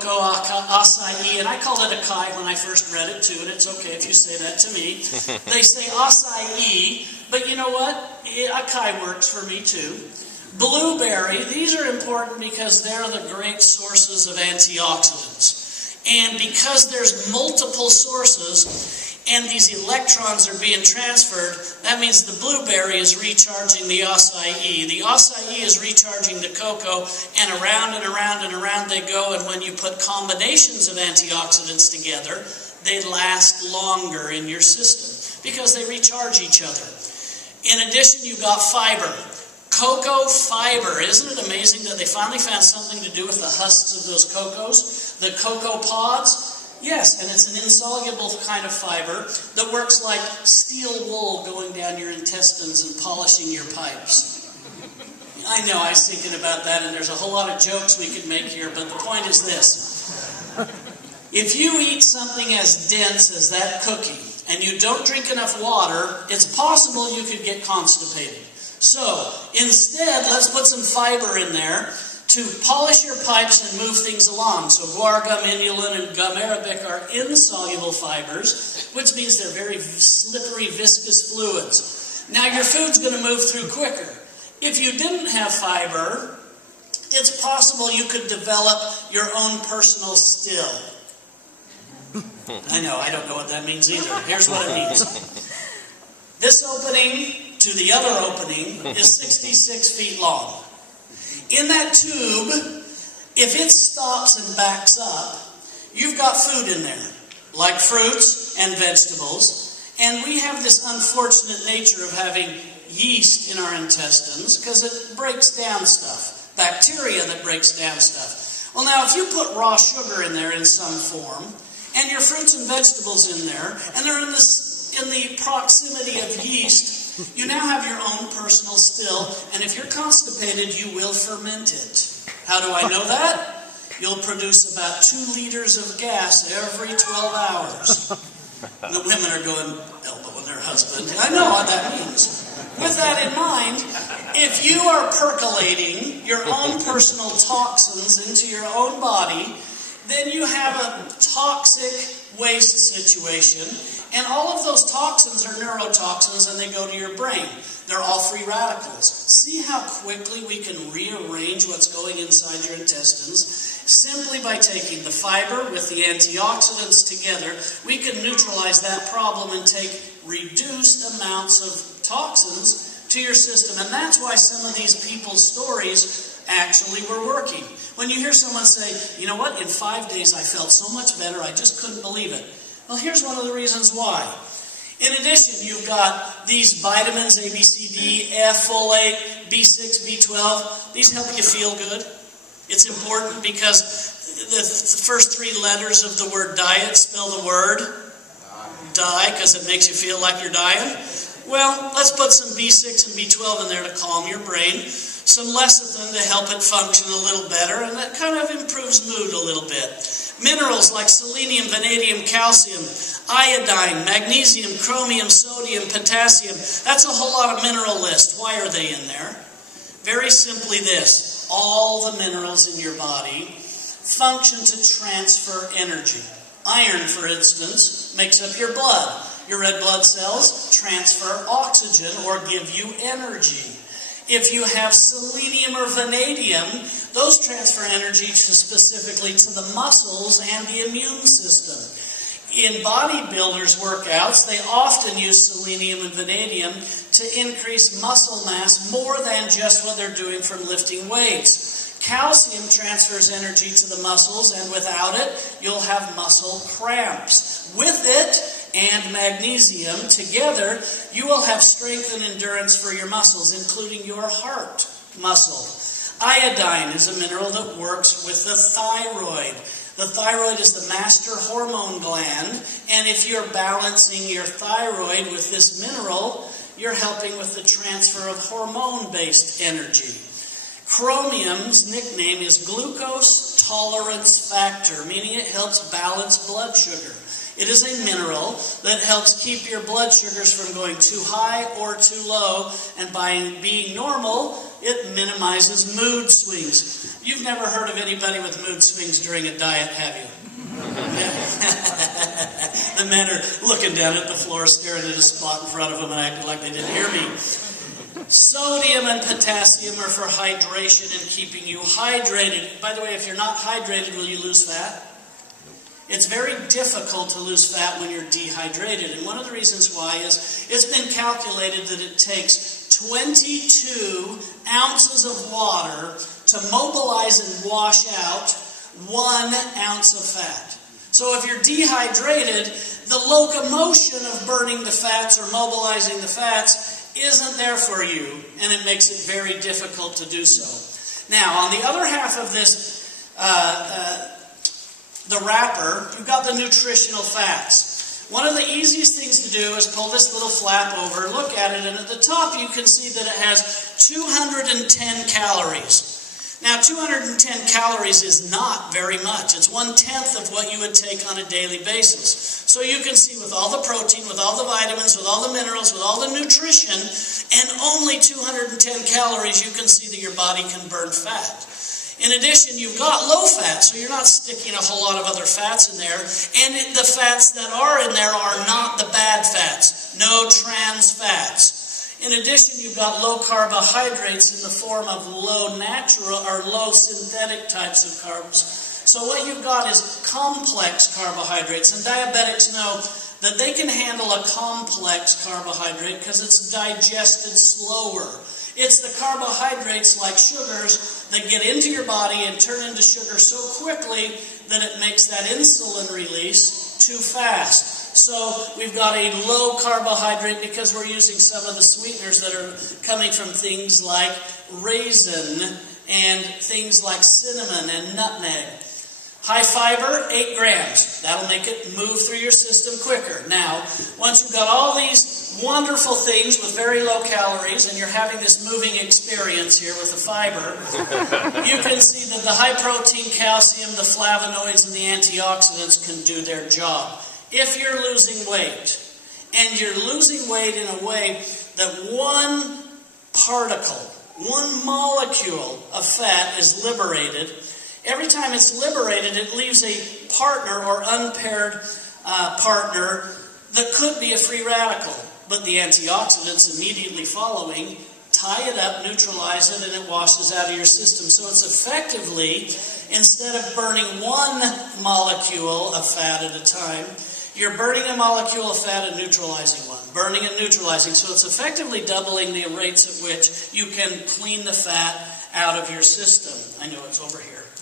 cocoa, acai, and I called it acai when I first read it too, and it's okay if you say that to me. They say acai, but you know what? Acai works for me too. Blueberry, these are important because they're the great sources of antioxidants. And because there's multiple sources, and these electrons are being transferred, that means the blueberry is recharging the acai. The acai is recharging the cocoa, and around and around and around they go, and when you put combinations of antioxidants together, they last longer in your system because they recharge each other. In addition, you've got fiber. Cocoa fiber. Isn't it amazing that they finally found something to do with the husks of those cocos? The cocoa pods? Yes, and it's an insoluble kind of fiber that works like steel wool going down your intestines and polishing your pipes. I know, I was thinking about that, and there's a whole lot of jokes we could make here, but the point is this. If you eat something as dense as that cookie, and you don't drink enough water, it's possible you could get constipated. So, instead, let's put some fiber in there to polish your pipes and move things along. So guar gum, inulin, and gum arabic are insoluble fibers, which means they're very slippery, viscous fluids. Now your food's going to move through quicker. If you didn't have fiber, it's possible you could develop your own personal still. I know, I don't know what that means either. Here's what it means. This opening to the other opening is 66 feet long. In that tube, if it stops and backs up, you've got food in there, like fruits and vegetables. And we have this unfortunate nature of having yeast in our intestines because it breaks down stuff, bacteria that breaks down stuff. Well, now, if you put raw sugar in there in some form, and your fruits and vegetables in there, and they're in the proximity of yeast, you now have your own personal still, and if you're constipated, you will ferment it. How do I know that? You'll produce about 2 liters of gas every 12 hours. And the women are going, elbowing their husband. I know what that means. With that in mind, if you are percolating your own personal toxins into your own body, then you have a toxic waste situation. And all of those toxins are neurotoxins, and they go to your brain. They're all free radicals. See how quickly we can rearrange what's going inside your intestines? Simply by taking the fiber with the antioxidants together, we can neutralize that problem and take reduced amounts of toxins to your system. And that's why some of these people's stories actually were working. When you hear someone say, you know what, in 5 days I felt so much better, I just couldn't believe it. Well, here's one of the reasons why. In addition, you've got these vitamins, A, B, C, D, F, folate, B6, B12. These help you feel good. It's important because the first 3 letters of the word diet spell the word die because it makes you feel like you're dying. Well, let's put some B6 and B12 in there to calm your brain. Some lecithin to help it function a little better, and that kind of improves mood a little bit. Minerals like selenium, vanadium, calcium, iodine, magnesium, chromium, sodium, potassium. That's a whole lot of mineral list. Why are they in there? Very simply this. All the minerals in your body function to transfer energy. Iron, for instance, makes up your blood. Your red blood cells transfer oxygen or give you energy. If you have selenium or vanadium, those transfer energy specifically to the muscles and the immune system. In bodybuilders' workouts, they often use selenium and vanadium to increase muscle mass more than just what they're doing from lifting weights. Calcium transfers energy to the muscles, and without it, you'll have muscle cramps. With it, and magnesium together, you will have strength and endurance for your muscles, including your heart muscle. Iodine is a mineral that works with the thyroid. The thyroid is the master hormone gland, and if you're balancing your thyroid with this mineral, you're helping with the transfer of hormone-based energy. Chromium's nickname is glucose tolerance factor, meaning it helps balance blood sugar. It is a mineral that helps keep your blood sugars from going too high or too low, and by being normal, it minimizes mood swings. You've never heard of anybody with mood swings during a diet, have you? The men are looking down at the floor, staring at a spot in front of them and acting like they didn't hear me. Sodium and potassium are for hydration and keeping you hydrated. By the way, if you're not hydrated, will you lose fat? It's very difficult to lose fat when you're dehydrated. And one of the reasons why is it's been calculated that it takes 22 ounces of water to mobilize and wash out 1 ounce of fat. So if you're dehydrated, the locomotion of burning the fats or mobilizing the fats isn't there for you, and it makes it very difficult to do so. Now, on the other half of this, the wrapper, you've got the nutritional fats. One of the easiest things to do is pull this little flap over, look at it, and at the top you can see that it has 210 calories. Now, 210 calories is not very much. It's 1/10 of what you would take on a daily basis. So you can see with all the protein, with all the vitamins, with all the minerals, with all the nutrition, and only 210 calories, you can see that your body can burn fat. In addition, you've got low fat, so you're not sticking a whole lot of other fats in there. And the fats that are in there are not the bad fats. No trans fats. In addition, you've got low carbohydrates in the form of low natural or low synthetic types of carbs. So what you've got is complex carbohydrates. And diabetics know that they can handle a complex carbohydrate because it's digested slower. It's the carbohydrates like sugars that get into your body and turn into sugar so quickly that it makes that insulin release too fast. So we've got a low carbohydrate because we're using some of the sweeteners that are coming from things like raisin and things like cinnamon and nutmeg. High fiber, 8 grams. That'll make it move through your system quicker. Now, once you've got all these wonderful things with very low calories, and you're having this moving experience here with the fiber, you can see that the high protein, calcium, the flavonoids, and the antioxidants can do their job. If you're losing weight, and you're losing weight in a way that one particle, one molecule of fat is liberated, every time it's liberated, it leaves a partner or unpaired partner that could be a free radical. But the antioxidants immediately following tie it up, neutralize it, and it washes out of your system. So it's effectively, instead of burning one molecule of fat at a time, you're burning a molecule of fat and neutralizing one. Burning and neutralizing. So it's effectively doubling the rates at which you can clean the fat out of your system. I know it's over here.